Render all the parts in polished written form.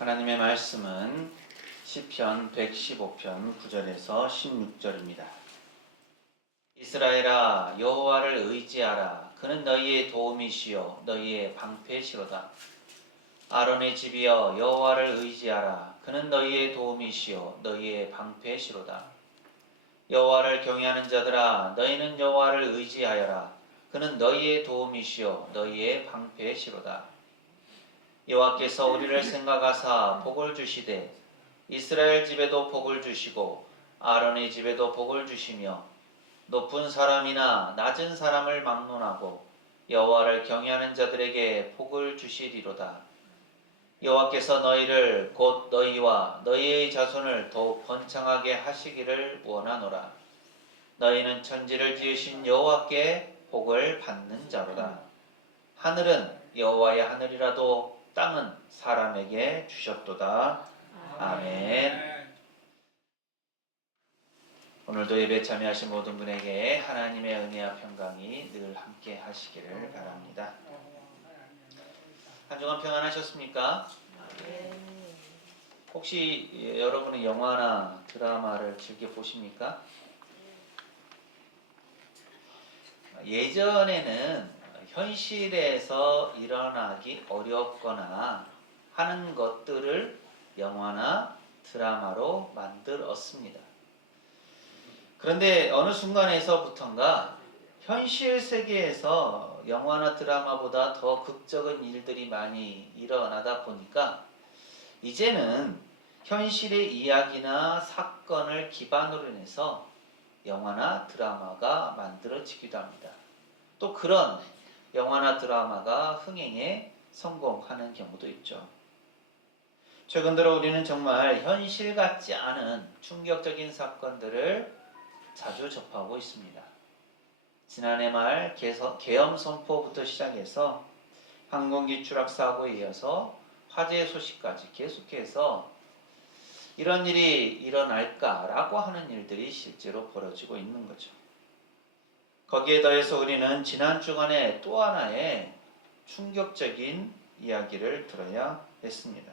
하나님의 말씀은 시편 115편 9절에서 16절입니다. 이스라엘아, 여호와를 의지하라. 그는 너희의 도움이시요 너희의 방패시로다. 아론의 집이여, 여호와를 의지하라. 그는 너희의 도움이시요 너희의 방패시로다. 여호와를 경외하는 자들아, 너희는 여호와를 의지하여라. 그는 너희의 도움이시요 너희의 방패시로다. 여호와께서 우리를 생각하사 복을 주시되 이스라엘 집에도 복을 주시고 아론의 집에도 복을 주시며 높은 사람이나 낮은 사람을 막론하고 여호와를 경외하는 자들에게 복을 주시리로다. 여호와께서 너희를 곧 너희와 너희의 자손을 더욱 번창하게 하시기를 원하노라. 너희는 천지를 지으신 여호와께 복을 받는 자로다. 하늘은 여호와의 하늘이라도 땅은 사람에게 주셨도다. 아멘. 오늘도 예배 참여하신 모든 분에게 하나님의 은혜와 평강이 늘 함께 하시기를 바랍니다. 한 주간 평안하셨습니까? 혹시 여러분은 영화나 드라마를 즐겨 보십니까? 예전에는 현실에서 일어나기 어렵거나 하는 것들을 영화나 드라마로 만들었습니다. 그런데 어느 순간에서부턴가 현실 세계에서 영화나 드라마보다 더 극적인 일들이 많이 일어나다 보니까 이제는 현실의 이야기나 사건을 기반으로 해서 영화나 드라마가 만들어지기도 합니다. 또 그런 영화나 드라마가 흥행에 성공하는 경우도 있죠. 최근 들어 우리는 정말 현실 같지 않은 충격적인 사건들을 자주 접하고 있습니다. 지난해 말 계엄 선포부터 시작해서 항공기 추락 사고에 이어서 화재 소식까지 계속해서 이런 일이 일어날까라고 하는 일들이 실제로 벌어지고 있는 거죠. 거기에 더해서 우리는 지난 주간에 또 하나의 충격적인 이야기를 들어야 했습니다.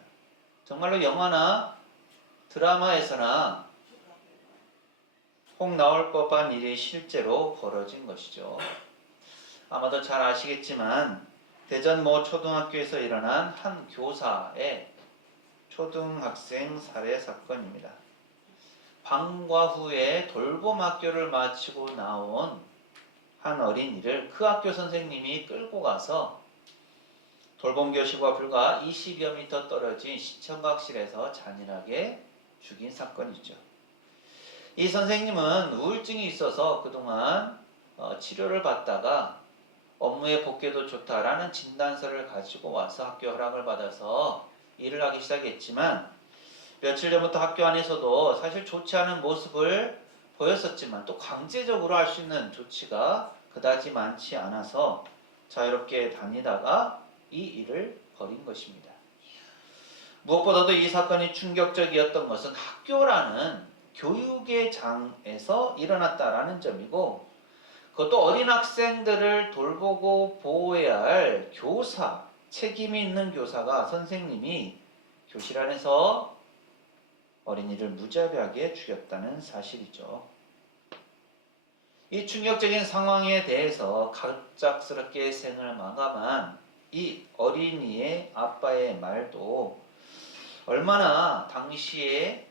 정말로 영화나 드라마에서나 혹 나올 법한 일이 실제로 벌어진 것이죠. 아마도 잘 아시겠지만 대전 모 초등학교에서 일어난 한 교사의 초등학생 살해 사건입니다. 방과 후에 돌봄 학교를 마치고 나온 한 어린이를 그 학교 선생님이 끌고 가서 돌봄 교실과 불과 20여 미터 떨어진 시청각실에서 잔인하게 죽인 사건이죠. 이 선생님은 우울증이 있어서 그동안 치료를 받다가 업무에 복귀도 좋다라는 진단서를 가지고 와서 학교 허락을 받아서 일을 하기 시작했지만 며칠 전부터 학교 안에서도 사실 좋지 않은 모습을 보였었지만 또 강제적으로 할 수 있는 조치가 그다지 많지 않아서 자유롭게 다니다가 이 일을 벌인 것입니다. 무엇보다도 이 사건이 충격적이었던 것은 학교라는 교육의 장에서 일어났다라는 점이고 그것도 어린 학생들을 돌보고 보호해야 할 교사, 책임이 있는 교사가 선생님이 교실 안에서 어린이를 무자비하게 죽였다는 사실이죠. 이 충격적인 상황에 대해서 갑작스럽게 생을 마감한 이 어린이의 아빠의 말도 얼마나 당시에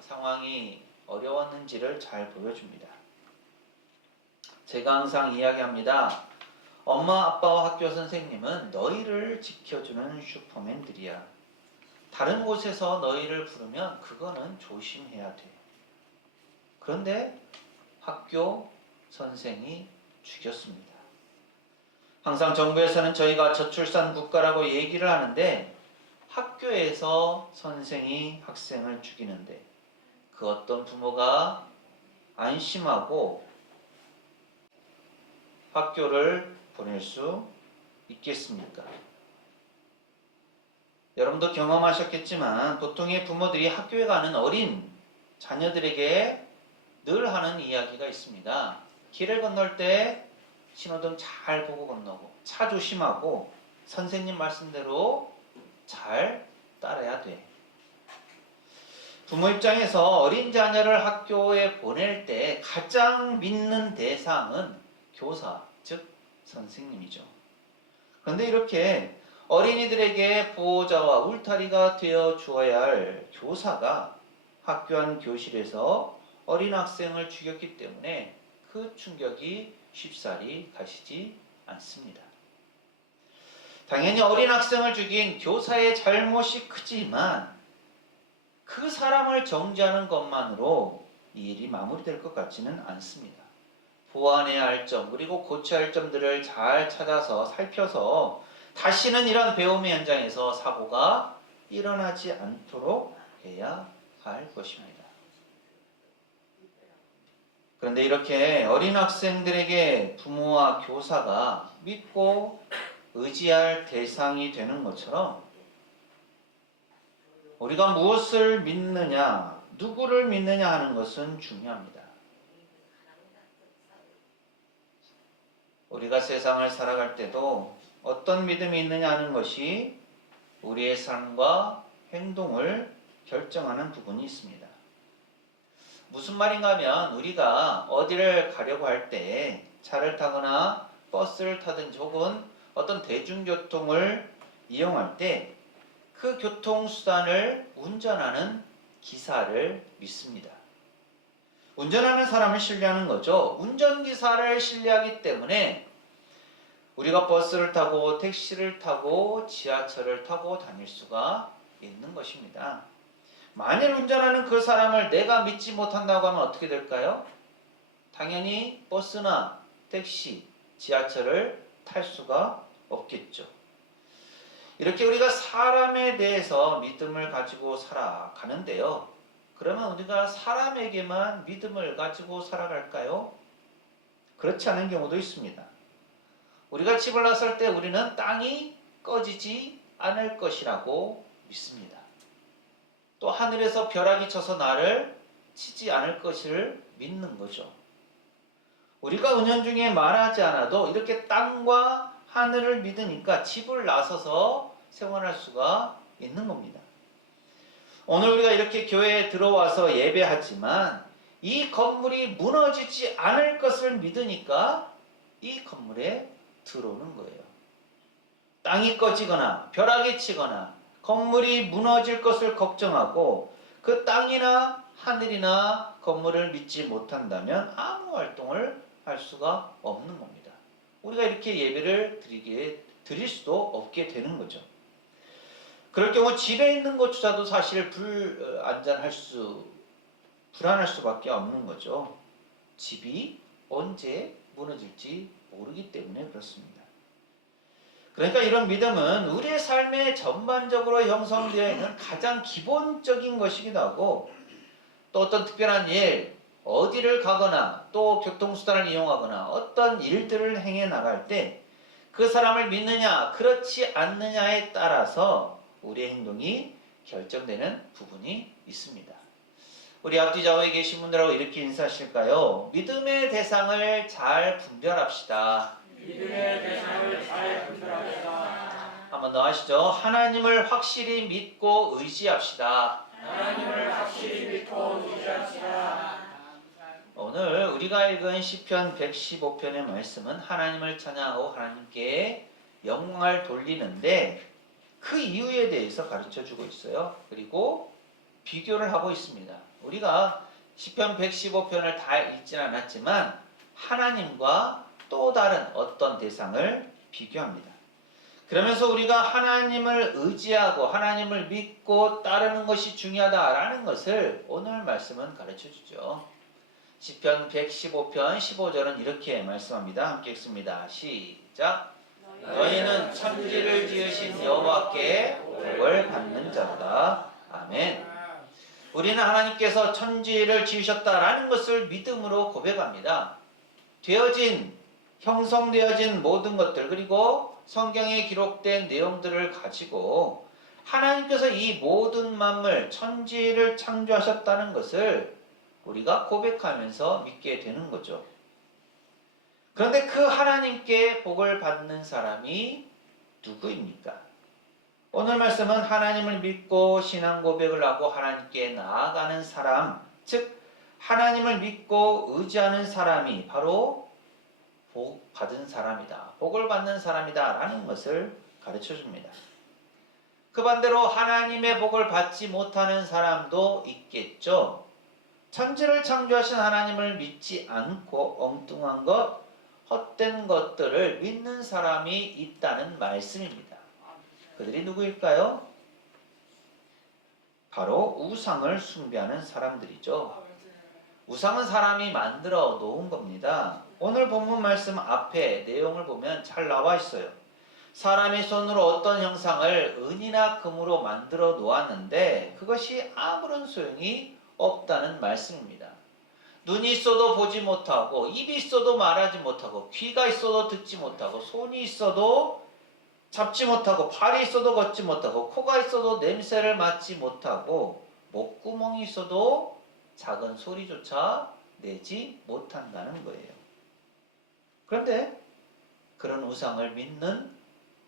상황이 어려웠는지를 잘 보여줍니다. 제가 항상 이야기합니다. 엄마, 아빠와 학교 선생님은 너희를 지켜주는 슈퍼맨들이야. 다른 곳에서 너희를 부르면 그거는 조심해야 돼. 그런데 학교 선생이 죽였습니다. 항상 정부에서는 저희가 저출산 국가라고 얘기를 하는데 학교에서 선생이 학생을 죽이는데 그 어떤 부모가 안심하고 학교를 보낼 수 있겠습니까? 여러분도 경험하셨겠지만 보통의 부모들이 학교에 가는 어린 자녀들에게 늘 하는 이야기가 있습니다. 길을 건널 때 신호등 잘 보고 건너고 차 조심하고 선생님 말씀대로 잘 따라야 돼. 부모 입장에서 어린 자녀를 학교에 보낼 때 가장 믿는 대상은 교사, 즉 선생님이죠. 그런데 이렇게 어린이들에게 보호자와 울타리가 되어 주어야 할 교사가 학교 안 교실에서 어린 학생을 죽였기 때문에 그 충격이 쉽사리 가시지 않습니다. 당연히 어린 학생을 죽인 교사의 잘못이 크지만 그 사람을 정죄하는 것만으로 이 일이 마무리될 것 같지는 않습니다. 보완해야 할 점, 그리고 고쳐야 할 점들을 잘 찾아서 살펴서 다시는 이런 배움의 현장에서 사고가 일어나지 않도록 해야 할 것입니다. 그런데 이렇게 어린 학생들에게 부모와 교사가 믿고 의지할 대상이 되는 것처럼 우리가 무엇을 믿느냐, 누구를 믿느냐 하는 것은 중요합니다. 우리가 세상을 살아갈 때도 어떤 믿음이 있느냐 하는 것이 우리의 삶과 행동을 결정하는 부분이 있습니다. 무슨 말인가 하면 우리가 어디를 가려고 할 때 차를 타거나 버스를 타든지 혹은 어떤 대중교통을 이용할 때 그 교통수단을 운전하는 기사를 믿습니다. 운전하는 사람을 신뢰하는 거죠. 운전기사를 신뢰하기 때문에 우리가 버스를 타고 택시를 타고 지하철을 타고 다닐 수가 있는 것입니다. 만일 운전하는 그 사람을 내가 믿지 못한다고 하면 어떻게 될까요? 당연히 버스나 택시, 지하철을 탈 수가 없겠죠. 이렇게 우리가 사람에 대해서 믿음을 가지고 살아가는데요. 그러면 우리가 사람에게만 믿음을 가지고 살아갈까요? 그렇지 않은 경우도 있습니다. 우리가 집을 나설 때 우리는 땅이 꺼지지 않을 것이라고 믿습니다. 또 하늘에서 벼락이 쳐서 나를 치지 않을 것을 믿는 거죠. 우리가 은연 중에 말하지 않아도 이렇게 땅과 하늘을 믿으니까 집을 나서서 생활할 수가 있는 겁니다. 오늘 우리가 이렇게 교회에 들어와서 예배하지만 이 건물이 무너지지 않을 것을 믿으니까 이 건물에 들어오는 거예요. 땅이 꺼지거나 벼락이 치거나 건물이 무너질 것을 걱정하고 그 땅이나 하늘이나 건물을 믿지 못한다면 아무 활동을 할 수가 없는 겁니다. 우리가 이렇게 예배를 드릴 수도 없게 되는 거죠. 그럴 경우 집에 있는 것조차도 사실 불안할 수밖에 없는 거죠. 집이 언제 무너질지 모르기 때문에 그렇습니다. 그러니까 이런 믿음은 우리의 삶에 전반적으로 형성되어 있는 가장 기본적인 것이기도 하고 또 어떤 특별한 일, 어디를 가거나 또 교통수단을 이용하거나 어떤 일들을 행해 나갈 때 그 사람을 믿느냐 그렇지 않느냐에 따라서 우리의 행동이 결정되는 부분이 있습니다. 우리 앞뒤 좌우에 계신 분들하고 이렇게 인사하실까요? 믿음의 대상을 잘 분별합시다. 믿음의 대상을 잘 분별합시다. 한번 더 하시죠. 하나님을 확실히 믿고 의지합시다. 하나님을 확실히 믿고 의지합시다. 오늘 우리가 읽은 시편 115편의 말씀은 하나님을 찬양하고 하나님께 영광을 돌리는데 그 이유에 대해서 가르쳐주고 있어요. 그리고 비교를 하고 있습니다. 우리가 시편 115편을 다 읽지는 않았지만 하나님과 또 다른 어떤 대상을 비교합니다. 그러면서 우리가 하나님을 의지하고 하나님을 믿고 따르는 것이 중요하다라는 것을 오늘 말씀은 가르쳐주죠. 시편 115편 15절은 이렇게 말씀합니다. 함께 읽습니다. 시작. 너희는 천지를 지으신 여호와께 복을 받는 자로다. 아멘. 우리는 하나님께서 천지를 지으셨다라는 것을 믿음으로 고백합니다. 형성되어진 모든 것들 그리고 성경에 기록된 내용들을 가지고 하나님께서 이 모든 만물 천지를 창조하셨다는 것을 우리가 고백하면서 믿게 되는 거죠. 그런데 그 하나님께 복을 받는 사람이 누구입니까? 오늘 말씀은 하나님을 믿고 신앙 고백을 하고 하나님께 나아가는 사람, 즉 하나님을 믿고 의지하는 사람이 바로 복 받은 사람이다, 복을 받는 사람이다 라는 것을 가르쳐 줍니다. 그 반대로 하나님의 복을 받지 못하는 사람도 있겠죠. 천지를 창조하신 하나님을 믿지 않고 엉뚱한 것, 헛된 것들을 믿는 사람이 있다는 말씀입니다. 그들이 누구일까요? 바로 우상을 숭배하는 사람들이죠. 우상은 사람이 만들어 놓은 겁니다. 오늘 본문 말씀 앞에 내용을 보면 잘 나와 있어요. 사람이 손으로 어떤 형상을 은이나 금으로 만들어 놓았는데 그것이 아무런 소용이 없다는 말씀입니다. 눈이 있어도 보지 못하고, 입이 있어도 말하지 못하고, 귀가 있어도 듣지 못하고, 손이 있어도 잡지 못하고, 발이 있어도 걷지 못하고, 코가 있어도 냄새를 맡지 못하고, 목구멍이 있어도 작은 소리조차 내지 못한다는 거예요. 그런데 그런 우상을 믿는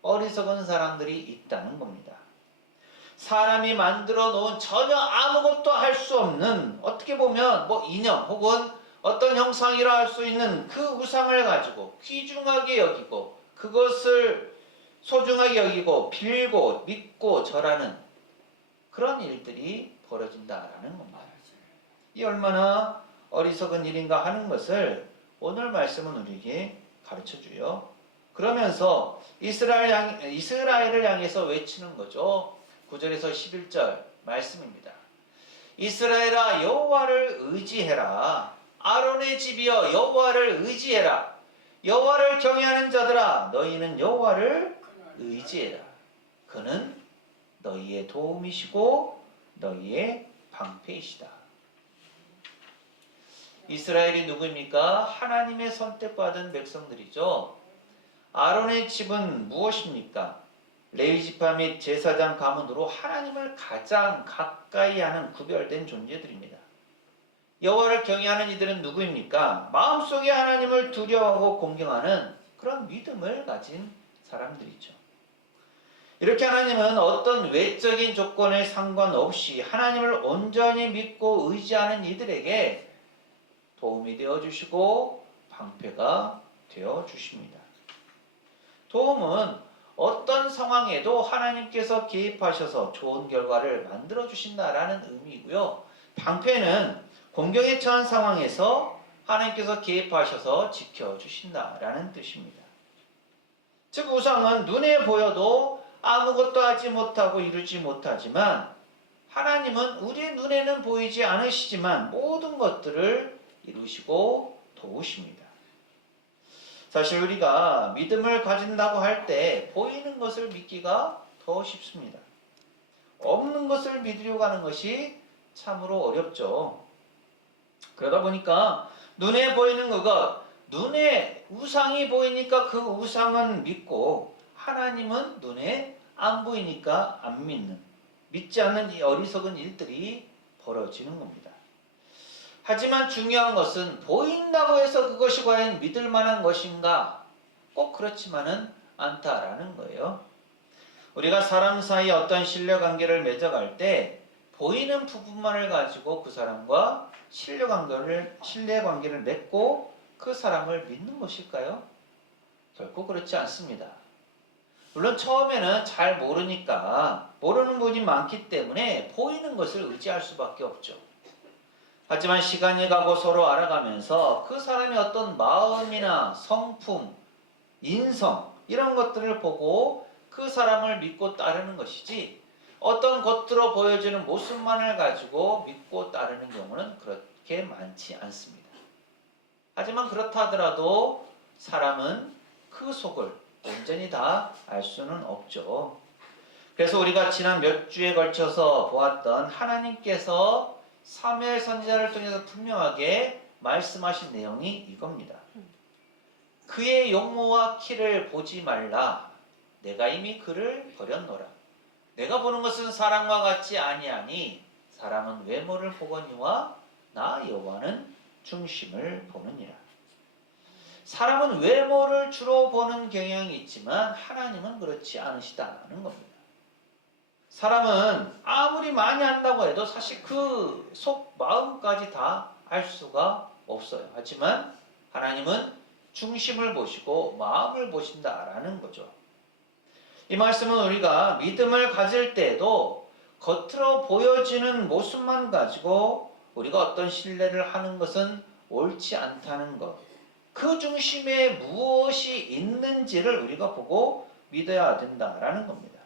어리석은 사람들이 있다는 겁니다. 사람이 만들어 놓은 전혀 아무것도 할 수 없는, 어떻게 보면 인형 혹은 어떤 형상이라 할 수 있는 그 우상을 가지고 귀중하게 여기고 그것을 소중하게 여기고 빌고 믿고 절하는 그런 일들이 벌어진다라는 겁니다. 이 얼마나 어리석은 일인가 하는 것을 오늘 말씀은 우리에게 가르쳐줘요. 그러면서 이스라엘을 향해서 외치는 거죠. 9절에서 11절 말씀입니다. 이스라엘아 여호와를 의지해라. 아론의 집이여 여호와를 의지해라. 여호와를 경외하는 자들아 너희는 여호와를 의지해라. 그는 너희의 도움이시고 너희의 방패이시다. 이스라엘이 누구입니까? 하나님의 선택받은 백성들이죠. 아론의 집은 무엇입니까? 레위지파 및 제사장 가문으로 하나님을 가장 가까이 하는 구별된 존재들입니다. 여호와를 경외하는 이들은 누구입니까? 마음속에 하나님을 두려워하고 공경하는 그런 믿음을 가진 사람들이죠. 이렇게 하나님은 어떤 외적인 조건에 상관없이 하나님을 온전히 믿고 의지하는 이들에게 도움이 되어주시고 방패가 되어주십니다. 도움은 어떤 상황에도 하나님께서 개입하셔서 좋은 결과를 만들어 주신다라는 의미이고요. 방패는 공경에 처한 상황에서 하나님께서 개입하셔서 지켜주신다라는 뜻입니다. 즉 우상은 눈에 보여도 아무것도 하지 못하고 이루지 못하지만 하나님은 우리의 눈에는 보이지 않으시지만 모든 것들을 이루시고 도우십니다. 사실 우리가 믿음을 가진다고 할 때 보이는 것을 믿기가 더 쉽습니다. 없는 것을 믿으려고 하는 것이 참으로 어렵죠. 그러다 보니까 눈에 보이는 그것, 눈에 우상이 보이니까 그 우상은 믿고 하나님은 눈에 안 보이니까 안 믿는, 믿지 않는 이 어리석은 일들이 벌어지는 겁니다. 하지만 중요한 것은 보인다고 해서 그것이 과연 믿을 만한 것인가? 꼭 그렇지만은 않다라는 거예요. 우리가 사람 사이 어떤 신뢰관계를 맺어갈 때 보이는 부분만을 가지고 그 사람과 신뢰관계를 맺고 그 사람을 믿는 것일까요? 결코 그렇지 않습니다. 물론 처음에는 잘 모르니까 모르는 분이 많기 때문에 보이는 것을 의지할 수밖에 없죠. 하지만 시간이 가고 서로 알아가면서 그 사람의 어떤 마음이나 성품, 인성 이런 것들을 보고 그 사람을 믿고 따르는 것이지 어떤 겉으로 보여지는 모습만을 가지고 믿고 따르는 경우는 그렇게 많지 않습니다. 하지만 그렇다 하더라도 사람은 그 속을 온전히 다 알 수는 없죠. 그래서 우리가 지난 몇 주에 걸쳐서 보았던 하나님께서 사무엘 선지자를 통해서 분명하게 말씀하신 내용이 이겁니다. 그의 용모와 키를 보지 말라. 내가 이미 그를 버렸노라. 내가 보는 것은 사람과 같지 아니하니 사람은 외모를 보거니와 나 여호와는 중심을 보느니라. 사람은 외모를 주로 보는 경향이 있지만 하나님은 그렇지 않으시다는 겁니다. 사람은 아무리 많이 한다고 해도 사실 그 속 마음까지 다 알 수가 없어요. 하지만 하나님은 중심을 보시고 마음을 보신다라는 거죠. 이 말씀은 우리가 믿음을 가질 때에도 겉으로 보여지는 모습만 가지고 우리가 어떤 신뢰를 하는 것은 옳지 않다는 것. 그 중심에 무엇이 있는지를 우리가 보고 믿어야 된다라는 겁니다.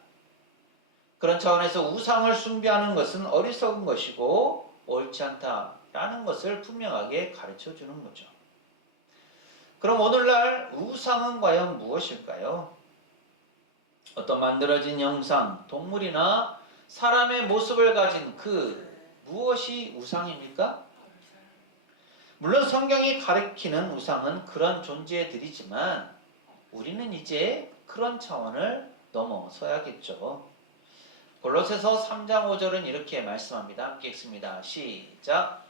그런 차원에서 우상을 숭배하는 것은 어리석은 것이고 옳지 않다라는 것을 분명하게 가르쳐 주는 거죠. 그럼 오늘날 우상은 과연 무엇일까요? 어떤 만들어진 형상, 동물이나 사람의 모습을 가진 그 무엇이 우상입니까? 물론 성경이 가리키는 우상은 그런 존재들이지만 우리는 이제 그런 차원을 넘어서야겠죠. 골로새서 3장 5절은 이렇게 말씀합니다. 함께 읽습니다. 시작.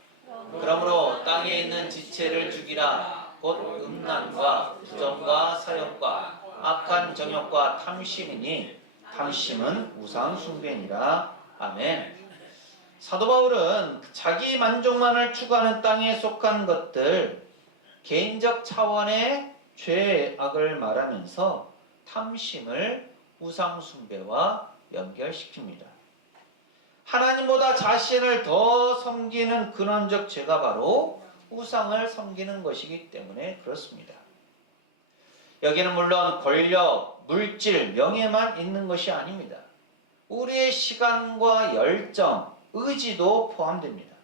그러므로 땅에 있는 지체를 죽이라. 곧 음란과 부정과 사욕과 악한 정욕과 탐심이니 탐심은 우상 숭배니라. 아멘. 사도 바울은 자기 만족만을 추구하는 땅에 속한 것들, 개인적 차원의 죄악을 말하면서 탐심을 우상 숭배와 연결시킵니다. 하나님보다 자신을 더 섬기는 근원적 죄가 바로 우상을 섬기는 것이기 때문에 그렇습니다. 여기는 물론 권력, 물질, 명예만 있는 것이 아닙니다. 우리의 시간과 열정, 의지도 포함됩니다.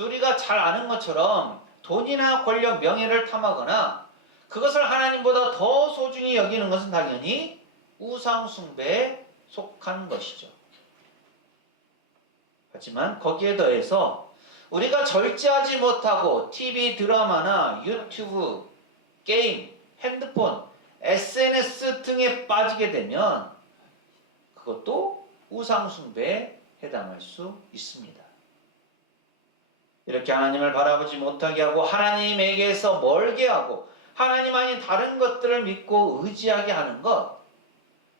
우리가 잘 아는 것처럼 돈이나 권력, 명예를 탐하거나 그것을 하나님보다 더 소중히 여기는 것은 당연히 우상 숭배에 속한 것이죠. 하지만 거기에 더해서 우리가 절제하지 못하고 TV 드라마나 유튜브, 게임, 핸드폰, SNS 등에 빠지게 되면 그것도 우상 숭배에 해당할 수 있습니다. 이렇게 하나님을 바라보지 못하게 하고 하나님에게서 멀게 하고 하나님 아닌 다른 것들을 믿고 의지하게 하는 것,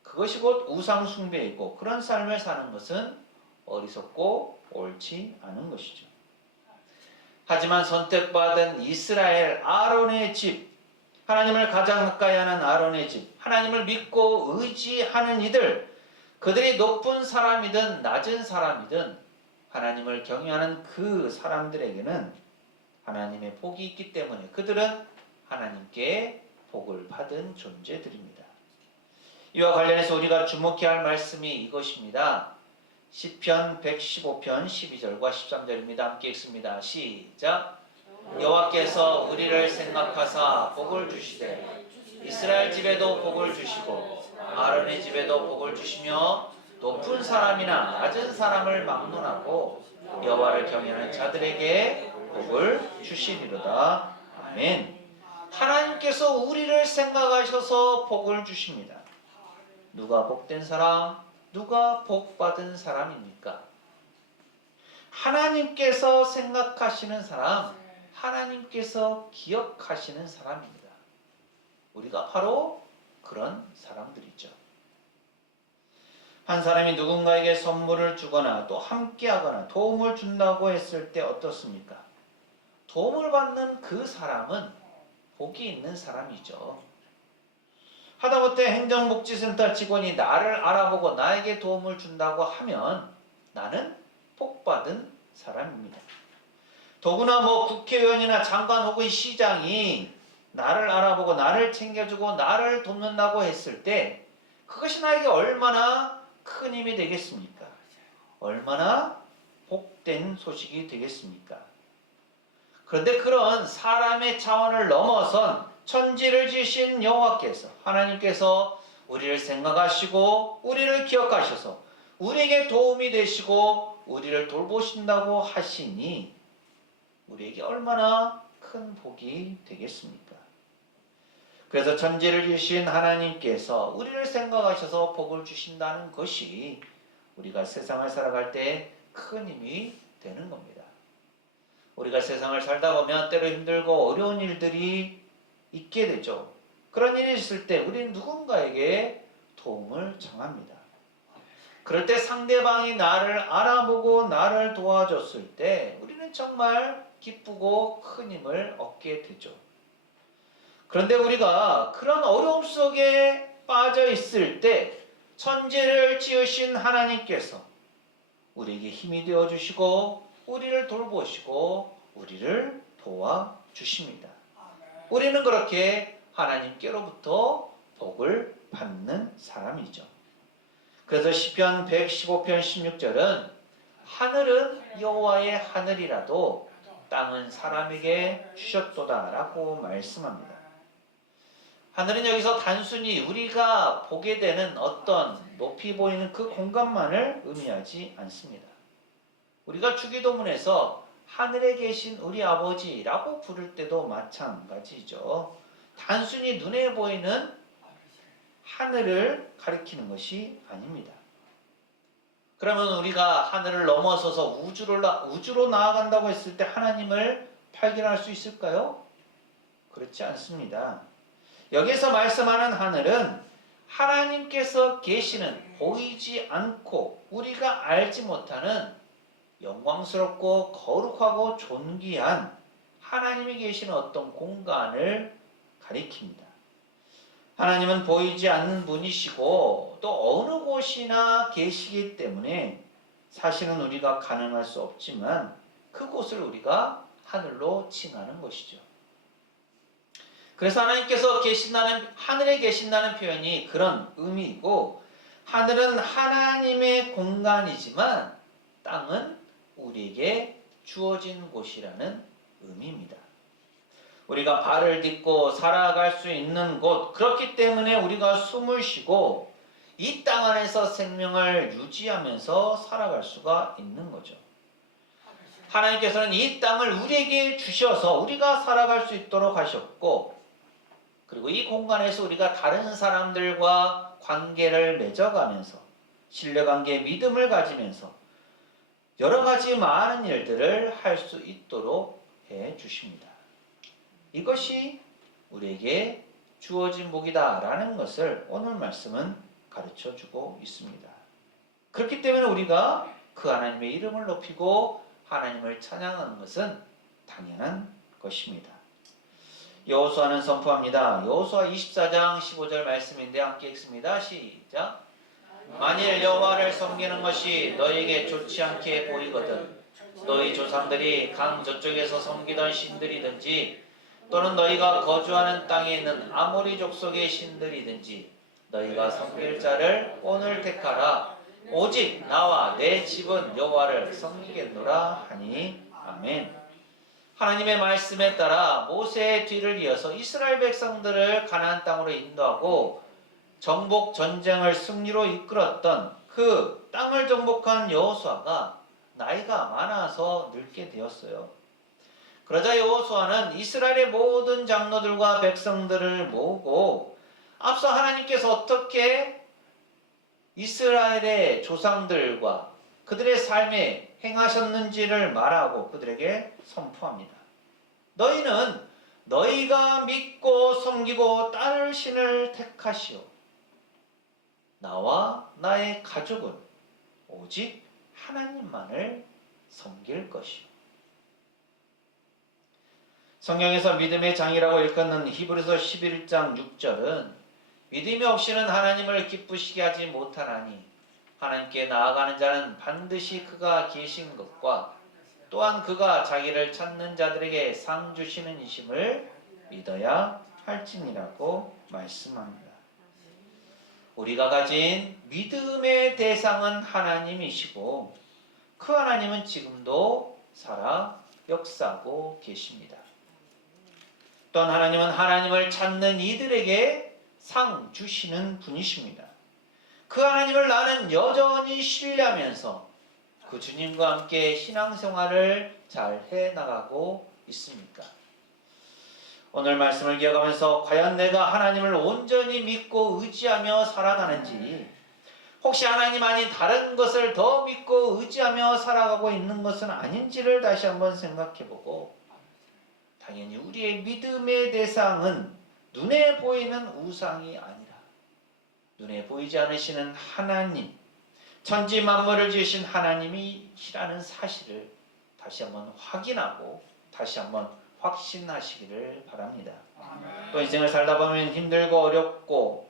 그것이 곧 우상 숭배이고 그런 삶을 사는 것은 어리석고 옳지 않은 것이죠. 하지만 선택받은 이스라엘 아론의 집, 하나님을 가장 가까이 하는 아론의 집, 하나님을 믿고 의지하는 이들, 그들이 높은 사람이든 낮은 사람이든 하나님을 경외하는 그 사람들에게는 하나님의 복이 있기 때문에 그들은 하나님께 복을 받은 존재들입니다. 이와 관련해서 우리가 주목해야 할 말씀이 이것입니다. 시편 115편 12절과 13절입니다. 함께 읽습니다. 시작. 여호와께서 우리를 생각하사 복을 주시되 이스라엘 집에도 복을 주시고 아론의 집에도 복을 주시며 높은 사람이나 낮은 사람을 막론하고 여호와를 경외하는 자들에게 복을 주시리로다. 아멘. 하나님께서 우리를 생각하셔서 복을 주십니다. 누가 복된 사람, 누가 복받은 사람입니까? 하나님께서 생각하시는 사람, 하나님께서 기억하시는 사람입니다. 우리가 바로 그런 사람들이죠. 한 사람이 누군가에게 선물을 주거나 또 함께하거나 도움을 준다고 했을 때 어떻습니까? 도움을 받는 그 사람은 복이 있는 사람이죠. 하다못해 행정복지센터 직원이 나를 알아보고 나에게 도움을 준다고 하면 나는 복받은 사람입니다. 더구나 국회의원이나 장관 혹은 시장이 나를 알아보고 나를 챙겨주고 나를 돕는다고 했을 때 그것이 나에게 얼마나 큰 힘이 되겠습니까? 얼마나 복된 소식이 되겠습니까? 그런데 그런 사람의 차원을 넘어선 천지를 지으신 여호와께서, 하나님께서 우리를 생각하시고 우리를 기억하셔서 우리에게 도움이 되시고 우리를 돌보신다고 하시니 우리에게 얼마나 큰 복이 되겠습니까? 그래서 천지를 지으신 하나님께서 우리를 생각하셔서 복을 주신다는 것이 우리가 세상을 살아갈 때 큰 힘이 되는 겁니다. 우리가 세상을 살다 보면 때로 힘들고 어려운 일들이 있게 되죠. 그런 일이 있을 때 우리는 누군가에게 도움을 청합니다. 그럴 때 상대방이 나를 알아보고 나를 도와줬을 때 우리는 정말 기쁘고 큰 힘을 얻게 되죠. 그런데 우리가 그런 어려움 속에 빠져 있을 때 천지를 지으신 하나님께서 우리에게 힘이 되어 주시고 우리를 돌보시고 우리를 도와주십니다. 우리는 그렇게 하나님께로부터 복을 받는 사람이죠. 그래서 시편 115편 16절은 하늘은 여호와의 하늘이라도 땅은 사람에게 주셨도다 라고 말씀합니다. 하늘은 여기서 단순히 우리가 보게 되는 어떤 높이 보이는 그 공간만을 의미하지 않습니다. 우리가 주기도문에서 하늘에 계신 우리 아버지라고 부를 때도 마찬가지죠. 단순히 눈에 보이는 하늘을 가리키는 것이 아닙니다. 그러면 우리가 하늘을 넘어서서 우주로 나아간다고 했을 때 하나님을 발견할 수 있을까요? 그렇지 않습니다. 여기서 말씀하는 하늘은 하나님께서 계시는 보이지 않고 우리가 알지 못하는 영광스럽고 거룩하고 존귀한 하나님이 계시는 어떤 공간을 가리킵니다. 하나님은 보이지 않는 분이시고 또 어느 곳이나 계시기 때문에 사실은 우리가 가늠할 수 없지만 그곳을 우리가 하늘로 칭하는 것이죠. 그래서 하나님께서 하늘에 계신다는 표현이 그런 의미이고, 하늘은 하나님의 공간이지만 땅은 우리에게 주어진 곳이라는 의미입니다. 우리가 발을 딛고 살아갈 수 있는 곳, 그렇기 때문에 우리가 숨을 쉬고 이 땅 안에서 생명을 유지하면서 살아갈 수가 있는 거죠. 하나님께서는 이 땅을 우리에게 주셔서 우리가 살아갈 수 있도록 하셨고, 그리고 이 공간에서 우리가 다른 사람들과 관계를 맺어가면서 신뢰관계, 믿음을 가지면서 여러 가지 많은 일들을 할 수 있도록 해 주십니다. 이것이 우리에게 주어진 복이다라는 것을 오늘 말씀은 가르쳐 주고 있습니다. 그렇기 때문에 우리가 그 하나님의 이름을 높이고 하나님을 찬양하는 것은 당연한 것입니다. 여호수아는 선포합니다. 여호수아 24장 15절 말씀인데 함께 읽습니다. 시작. 만일 여호와를 섬기는 것이 너에게 좋지 않게 보이거든 너희 조상들이 강 저쪽에서 섬기던 신들이든지 또는 너희가 거주하는 땅에 있는 아모리 족속의 신들이든지 너희가 섬길 자를 오늘 택하라. 오직 나와 내 집은 여호와를 섬기겠노라 하니. 아멘. 하나님의 말씀에 따라 모세의 뒤를 이어서 이스라엘 백성들을 가나안 땅으로 인도하고 정복 전쟁을 승리로 이끌었던 그 땅을 정복한 여호수아가 나이가 많아서 늙게 되었어요. 그러자 여호수아는 이스라엘의 모든 장로들과 백성들을 모으고 앞서 하나님께서 어떻게 이스라엘의 조상들과 그들의 삶에 행하셨는지를 말하고 그들에게 선포합니다. 너희는 너희가 믿고 섬기고 따를 신을 택하시오. 나와 나의 가족은 오직 하나님만을 섬길 것이오. 성경에서 믿음의 장이라고 일컫는 히브리서 11장 6절은 믿음이 없이는 하나님을 기쁘시게 하지 못하나니 하나님께 나아가는 자는 반드시 그가 계신 것과 또한 그가 자기를 찾는 자들에게 상 주시는 이심을 믿어야 할지니라고 말씀합니다. 우리가 가진 믿음의 대상은 하나님이시고 그 하나님은 지금도 살아 역사하고 계십니다. 또한 하나님은 하나님을 찾는 이들에게 상 주시는 분이십니다. 그 하나님을 나는 여전히 신뢰하면서 그 주님과 함께 신앙생활을 잘 해나가고 있습니까? 오늘 말씀을 기억하면서 과연 내가 하나님을 온전히 믿고 의지하며 살아가는지, 혹시 하나님 아닌 다른 것을 더 믿고 의지하며 살아가고 있는 것은 아닌지를 다시 한번 생각해보고, 당연히 우리의 믿음의 대상은 눈에 보이는 우상이 아니라 눈에 보이지 않으시는 하나님, 천지 만물을 지으신 하나님이시라는 사실을 다시 한번 확인하고 다시 한번 확신하시기를 바랍니다. 또 인생을 살다 보면 힘들고 어렵고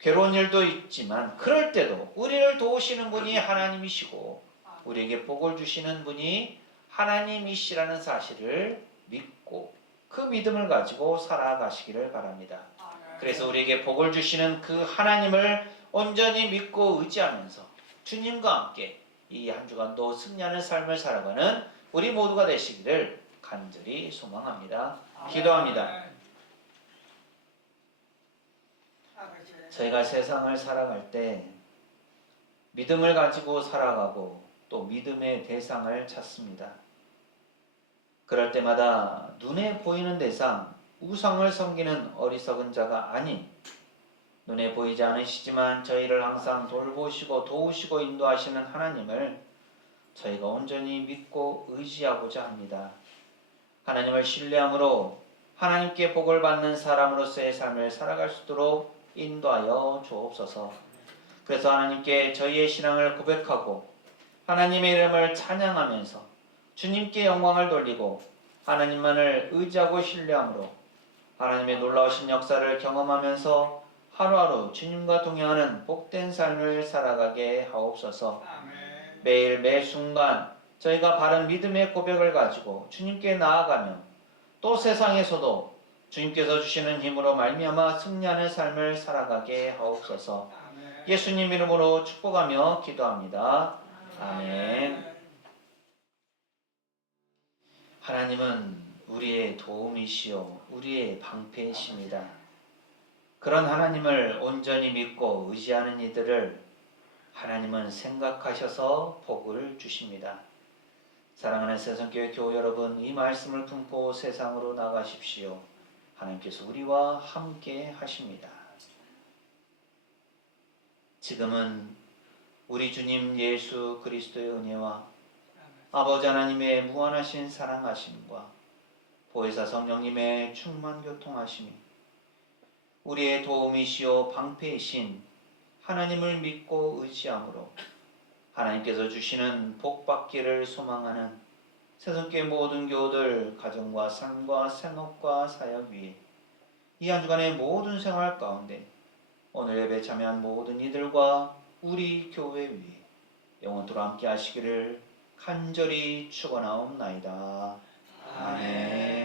괴로운 일도 있지만 그럴 때도 우리를 도우시는 분이 하나님이시고 우리에게 복을 주시는 분이 하나님이시라는 사실을 믿고 그 믿음을 가지고 살아가시기를 바랍니다. 그래서 우리에게 복을 주시는 그 하나님을 온전히 믿고 의지하면서 주님과 함께 이 한 주간도 승리하는 삶을 살아가는 우리 모두가 되시기를 간절히 소망합니다. 기도합니다. 저희가 세상을 살아갈 때 믿음을 가지고 살아가고 또 믿음의 대상을 찾습니다. 그럴 때마다 눈에 보이는 대상, 우상을 섬기는 어리석은 자가 아닌 눈에 보이지 않으시지만 저희를 항상 돌보시고 도우시고 인도하시는 하나님을 저희가 온전히 믿고 의지하고자 합니다. 하나님을 신뢰함으로 하나님께 복을 받는 사람으로서의 삶을 살아갈 수 있도록 인도하여 주옵소서. 그래서 하나님께 저희의 신앙을 고백하고 하나님의 이름을 찬양하면서 주님께 영광을 돌리고 하나님만을 의지하고 신뢰함으로 하나님의 놀라우신 역사를 경험하면서 하루하루 주님과 동행하는 복된 삶을 살아가게 하옵소서. 매일 매 순간 저희가 바른 믿음의 고백을 가지고 주님께 나아가며 또 세상에서도 주님께서 주시는 힘으로 말미암아 승리하는 삶을 살아가게 하옵소서. 예수님 이름으로 축복하며 기도합니다. 아멘. 하나님은 우리의 도움이시요 우리의 방패이십니다. 그런 하나님을 온전히 믿고 의지하는 이들을 하나님은 생각하셔서 복을 주십니다. 사랑하는 세상교회 교우 여러분, 이 말씀을 품고 세상으로 나가십시오. 하나님께서 우리와 함께 하십니다. 지금은 우리 주님 예수 그리스도의 은혜와 아버지 하나님의 무한하신 사랑하심과 보혜사 성령님의 충만 교통하심이 우리의 도움이시오 방패이신 하나님을 믿고 의지함으로 하나님께서 주시는 복 받기를 소망하는 세상교회 모든 교우들 가정과 삶과 생업과 사역 위에 이 한 주간의 모든 생활 가운데 오늘 예배 참여한 모든 이들과 우리 교회 위에 영원토록 함께 하시기를 간절히 축원하옵나이다. 아멘.